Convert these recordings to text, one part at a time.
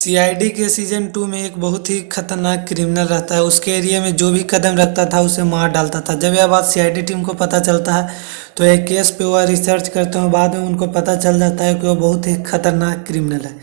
CID के season 2 में एक बहुत ही खतरनाक क्रिमिनल रहता है। उसके एरिया में जो भी कदम रखता था उसे मार डालता था। जब यह बात सीआईडी टीम को पता चलता है तो एक केस पे वह रिसर्च करते हैं। बाद में उनको पता चल जाता है कि वह बहुत ही खतरनाक क्रिमिनल है,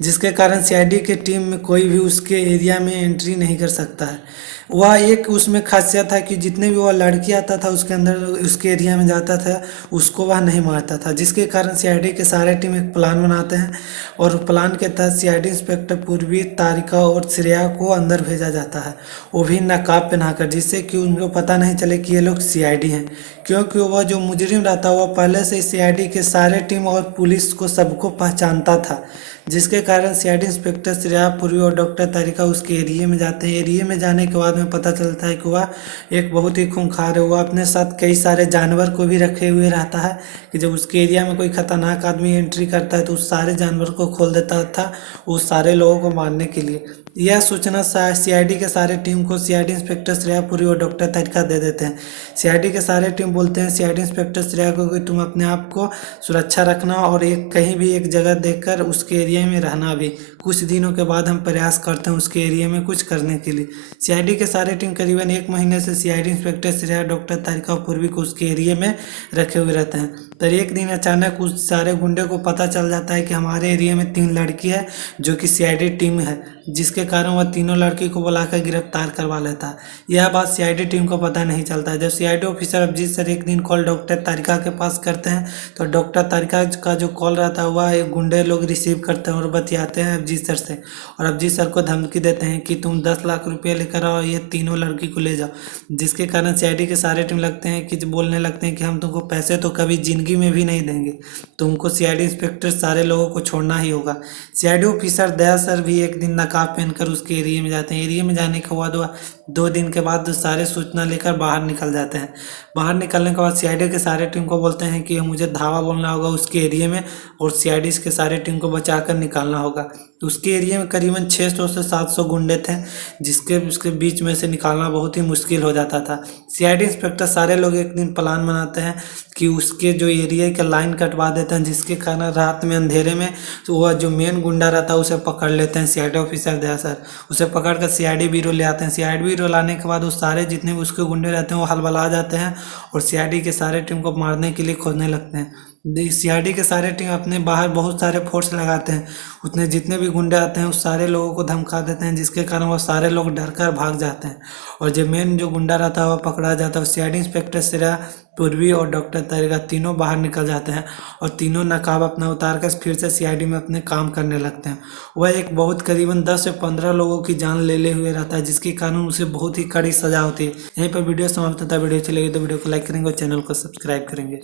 जिसके कारण सीआईडी के टीम में कोई भी उसके एरिया में एंट्री नहीं कर सकता है। वह एक उसमें खासियत था कि जितने भी वह लड़की आता था उसके अंदर उसके एरिया में जाता था, उसको वह नहीं मारता था, जिसके कारण सीआईडी के सारे टीम एक प्लान बनाते हैं और प्लान के तहत सीआईडी इंस्पेक्टर पूर्वी, तारिका और श्रेया को अंदर भेजा जाता है, वो भी नकाब पहनाकर, जिससे कि उनको पता नहीं चले कि ये लोग सीआईडी हैं। क्योंकि वह जो मुजरिम रहता वह पहले से सीआईडी के सारे टीम और पुलिस को सबको पहचानता था, जिसके कारण सीआईडी इंस्पेक्टर श्रेया, पूर्वी और डॉक्टर तारिका उसके एरिया में जाते हैं। एरिया में जाने के बाद में पता चलता है कि वह एक बहुत ही खूंखार है। वह अपने साथ कई सारे जानवर को भी रखे हुए रहता है कि जब उसके एरिया में कोई खतरनाक आदमी एंट्री करता है तो उस सारे जानवर को खोल देता था उस सारे लोगों को मारने के लिए। यह सूचना सीआईडी के सारे टीम को सीआईडी इंस्पेक्टर श्रेया, पूरी और डॉक्टर तारिका दे देते हैं। सीआईडी के सारे टीम बोलते हैं सीआईडी इंस्पेक्टर श्रेया को कि तुम अपने आप को सुरक्षा रखना और एक कहीं भी एक जगह देखकर उसके एरिया में रहना भी। कुछ दिनों के बाद हम प्रयास करते हैं उसके एरिया में कुछ करने के लिए। सीआईडी के सारे टीम करीबन 1 महीने से सीआईडी इंस्पेक्टर श्रेया, डॉक्टर तारिका और पूर्वी को उसके एरिया में रखे हुए रहते हैं। पर एक दिन अचानक उस सारे गुंडे को पता चल जाता है कि हमारे एरिया में 3 लड़की है जो कि सीआईडी टीम है, जिसके कारण वह तीनों लड़की को बुलाकर गिरफ्तार करवा लेता है। यह बात सीआईडी टीम को पता नहीं चलता है। जब सीआईडी ऑफिसर अभिजीत सर एक दिन कॉल डॉक्टर तारिका के पास करते हैं तो डॉक्टर तारिका का जो कॉल रहता है वह एक गुंडे लोग रिसीव करते हैं और बतियाते हैं अभिजीत सर से, और अभिजीत सर को धमकी देते हैं कि तुम 10 लाख रुपये लेकर आओ, ये तीनों लड़की को ले जाओ। जिसके कारण सीआईडी के सारे टीम लगते हैं कि बोलने लगते हैं कि हम तुमको पैसे तो कभी जिंदगी में भी नहीं देंगे, तुमको सीआईडी इंस्पेक्टर सारे लोगों को छोड़ना ही होगा। सीआईडी ऑफिसर दया सर भी एक दिन नकाब पहनकर उसके एरिया में जाते हैं। एरिया में जाने के बाद वह 2 दिन के बाद सारे सूचना लेकर बाहर निकल जाते हैं। बाहर निकलने के बाद सीआईडी के सारे टीम को बोलते हैं कि मुझे धावा बोलना होगा उसके एरिया में और सीआईडी के सारे टीम को बचाकर निकालना होगा। तो उसके एरिया में करीबन 600 से 700 गुंडे थे, जिसके उसके बीच में से निकालना बहुत ही मुश्किल हो जाता था। सीआईडी इंस्पेक्टर सारे लोग एक दिन प्लान बनाते हैं कि उसके जो एरिया का लाइन कटवा देते हैं, जिसके कारण रात में अंधेरे में तो वह जो मेन गुंडा रहता है उसे पकड़ लेते हैं सीआईडी ऑफिसर दया सर। उसे पकड़कर सीआईडी ब्यूरो ले आते हैं। सीआईडी ब्यूरो लाने के बाद वो सारे जितने भी उसके गुंडे रहते हैं वो हलबला जाते हैं और सीआईडी के सारे टीम को मारने के लिए खोजने लगते हैं। सीआईडी के सारे टीम अपने बाहर बहुत सारे फोर्स लगाते हैं। उतने जितने भी गुंडे आते हैं उस सारे लोगों को धमका देते हैं, जिसके कारण वो सारे लोग डर कर भाग जाते हैं और जो मेन जो गुंडा रहता है वह पकड़ा जाता है। सीआईडी इंस्पेक्टर श्रेया, पूर्वी और डॉक्टर तारिका तीनों बाहर निकल जाते हैं और तीनों नकाब अपना उतार कर फिर से सीआईडी में अपने काम करने लगते हैं। वह एक बहुत करीबन 10 से 15 लोगों की जान ले हुए रहता है, जिसके कारण उसे बहुत ही कड़ी सजा होती है। यहीं पर वीडियो समाप्त होता है। वीडियो अच्छी लगी तो वीडियो को लाइक करेंगे और चैनल को सब्सक्राइब करेंगे।